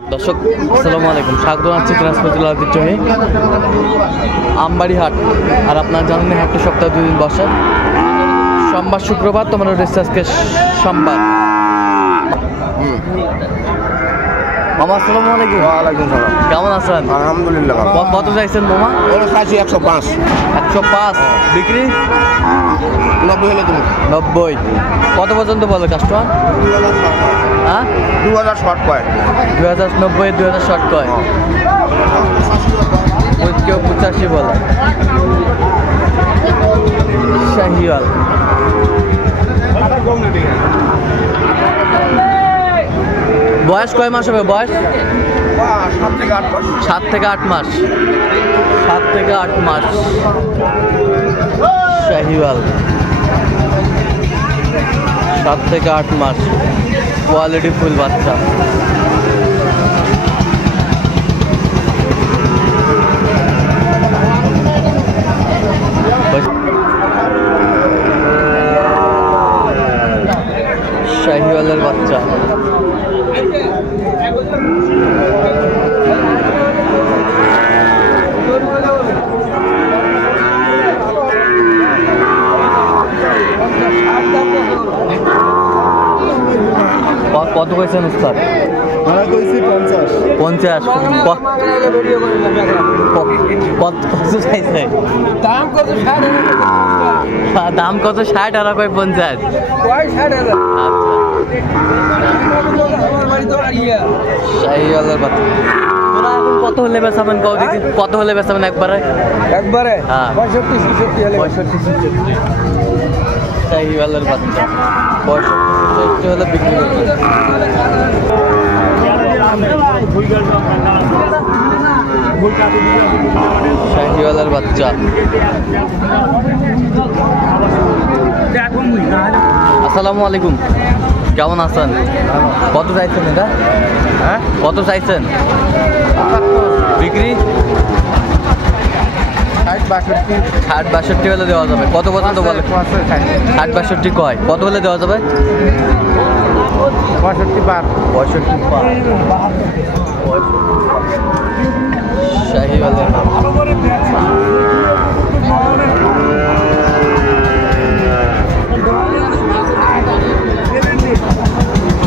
দর্শক আসসালামু আলাইকুম, স্বাগত জানাচ্ছি দিনাজপুর জেলার ঐতিহ্যবাহী আমবাড়ি হাট। আর আপনারা জানেন এই হাটটা সপ্তাহে 2 দিন বসে, সোমবার শুক্রবার। তোমার রয়েছে আজকে সোমবার। মামা আসসালামু আলাইকুম। ওয়ালাইকুম সালাম। কেমন আছেন? আলহামদুলিল্লাহ। কত চাইছেন মামা? ওরা চাইছি 105। 105 বিক্রি 90 হলে তুমি 90। কত পর্যন্ত বলে কাস্টমার? হ্যাঁ 2000 শর্ট কয়। 2090 2000 শর্ট কয়, কেউ 85 বলে। শাহিওয়াল বয়স কয় মাস হবে? বয়স 7 থেকে 8 মাস। 7 থেকে 8 মাস শাহিওয়াল, 7 থেকে 8 মাস, কোয়ালিটি ফুল বাচ্চা। শাহিওয়ালের বাচ্চা কত কইছেন উস্তাদ? আমরা কইছি 50। 50 কত চাইছে? দাম কত? 60 আর কয় 50। শাহিওয়ালের বাচ্চা। তোরা এখন কত হলে বেচাবেন? কত হলে বেচাবেন? একবারে হ্যাঁ 65 শাহিওয়ালের বাচ্চা 65 হলে বিক্রি করবে। শাহিওয়ালের বাচ্চা। আসসালামু আলাইকুম, কেমন আছেন? কত চাইছেন এটা? হ্যাঁ কত চাইছেন? বিক্রি 60-62 হলে দেওয়া যাবে। কত পর্যন্ত বলে? 60-62 কয়, কত হলে দেওয়া যাবে? 65 পার। 65 পার। শাহিওয়ালের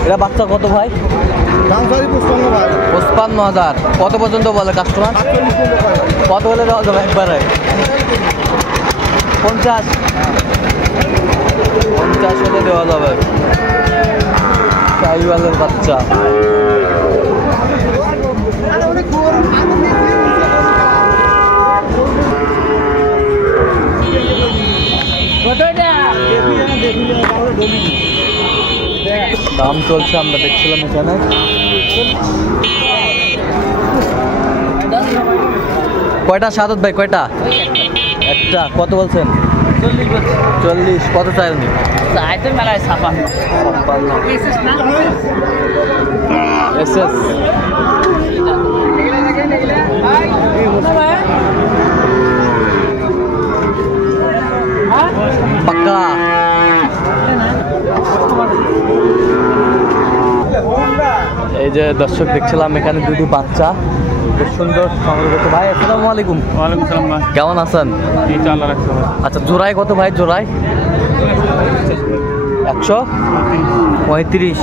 এরা বাচ্চা কত ভাই? 55,000। কত পর্যন্ত বলে কাস্টমার? কত হলে দেওয়া যাবে? একবারে 50 হলে দেওয়া যাবে। শাহিওয়ালের বাচ্চা দাম চলছে, আমরা দেখছিলাম এখানে। কয়টা সাদত ভাই? কয়টা? একটা। কত বলছেন? 40। কত চাইলেন? মেলায় 56। এসএস পাক্কা। এই যে দর্শক দেখছিলাম এখানে দুটি বাচ্চা খুব সুন্দর সংগ্রহ। ভাই আসসালামু আলাইকুম। ওয়ালাইকুম সালাম ভাই। কেমন আছেন? আচ্ছা জোড়ায় কত ভাই? জোড়ায় 135।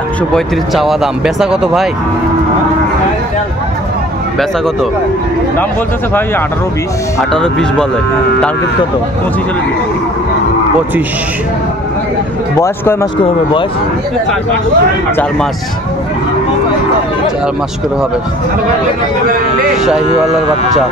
135 চাওয়া দাম। বেচা কত ভাই? বেচা কত? দাম বলতেছে ভাই 18-20। 18-20 বলে। টার্গেট কত? 25। বয়স কয় মাস করে হবে? বয়স 4 মাস। 4 মাস করে হবে। শাহিওয়ালের বাচ্চা।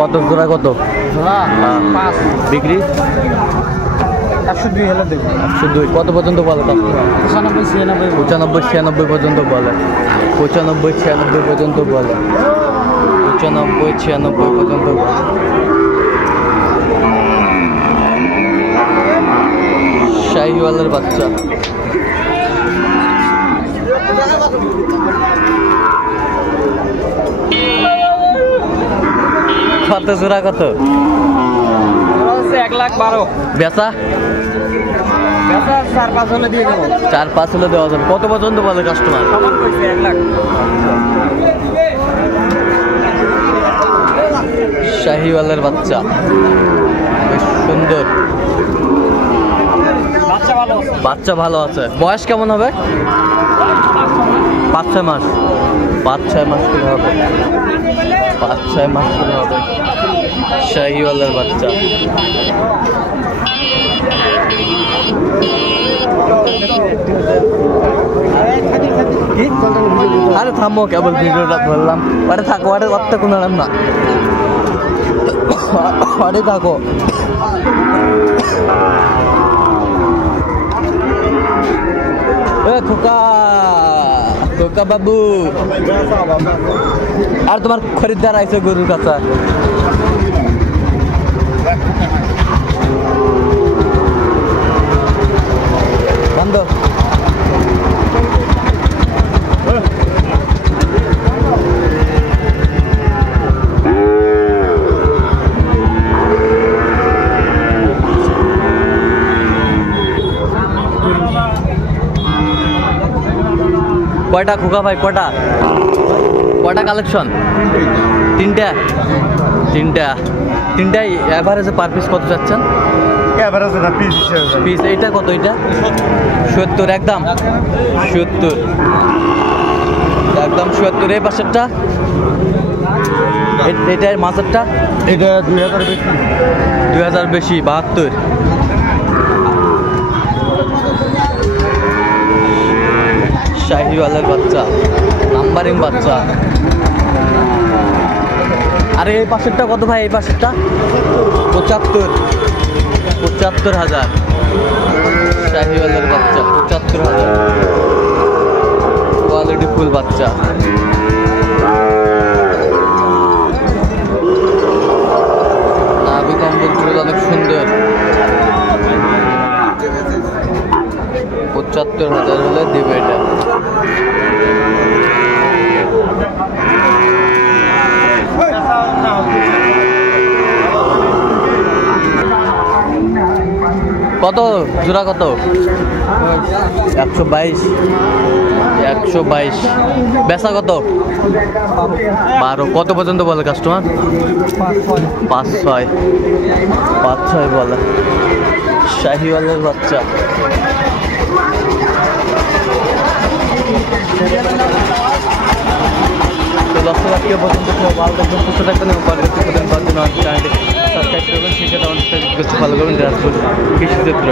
কত জোড়া? কত জোড়া 5 বিক্রি? 102 হলে দেবো। 102 কত পর্যন্ত বলে কাস্টমার? 95 96 95 96 পর্যন্ত বলে। 95 96 পর্যন্ত বলে। 95 96 পর্যন্ত বলে। শাহিওয়ালের বাচ্চা। কত জোড়া কত? 1,12,000 বেচা? 4-5 হলে দিয়ে দেবো। 4-5 হলে দেওয়া যাবে। কত পর্যন্ত বলে কাস্টমার? সমান কইছে 1 লাখ। শাহিওয়ালের বাচ্চা বেশ সুন্দর। বাচ্চা ভালো আছে। বাচ্চা ভালো আছে। বয়স কেমন হবে? 5-6 মাস। 5-6 মাস করে হবে। 5-6 মাস করে হবে। শাহিওয়ালের বাচ্চা। আরে থামো, কেবল ভিডিওটা ধরলাম। আরে থাকো, আরে অর্থ কোনো না। আরে থাকো। খোকা খোকা বাবু, আর তোমার খরিদ্দার আইছে গরুর কাছে। বন্ধ। কয়টা খোকা ভাই? কয়টা কয়টা কালেকশন? তিনটাই এভারেজে পার পিস কত যাচ্ছেন? পিস এইটা কত? এইটা 70 একদম 70 একদম 70। এই পাশেরটা এইটার মাছেরটা এটা 2000 বেশি। 2000 বেশি 72। শাহিওয়ালের বাচ্চা, নাম্বারিং বাচ্চা। আরে এই পাশেরটা কত ভাই? এই পাশেরটা 75,000। শাহিওয়ালের বাচ্চা 75,000। কোয়ালিটি ফুল বাচ্চা। নাভি কম্বল অনেক সুন্দর। 75,000 হলে দেবে এটা। কত জোড়া? কত? 122। 122। বেচা কত? 12। কত পর্যন্ত বলে কাস্টমার? 5-6 বলে। শাহিওয়ালের বাচ্চা। তো দর্শক আজকে পর্যন্ত ভালো থাকবেন, সুস্থ থাকবেন এবং পরবর্তী চ্যানেলটি সাবস্ক্রাইব করবেন। সেক্ষেত্রে আমাদের ফলো করবেন। কৃষি চিত্র।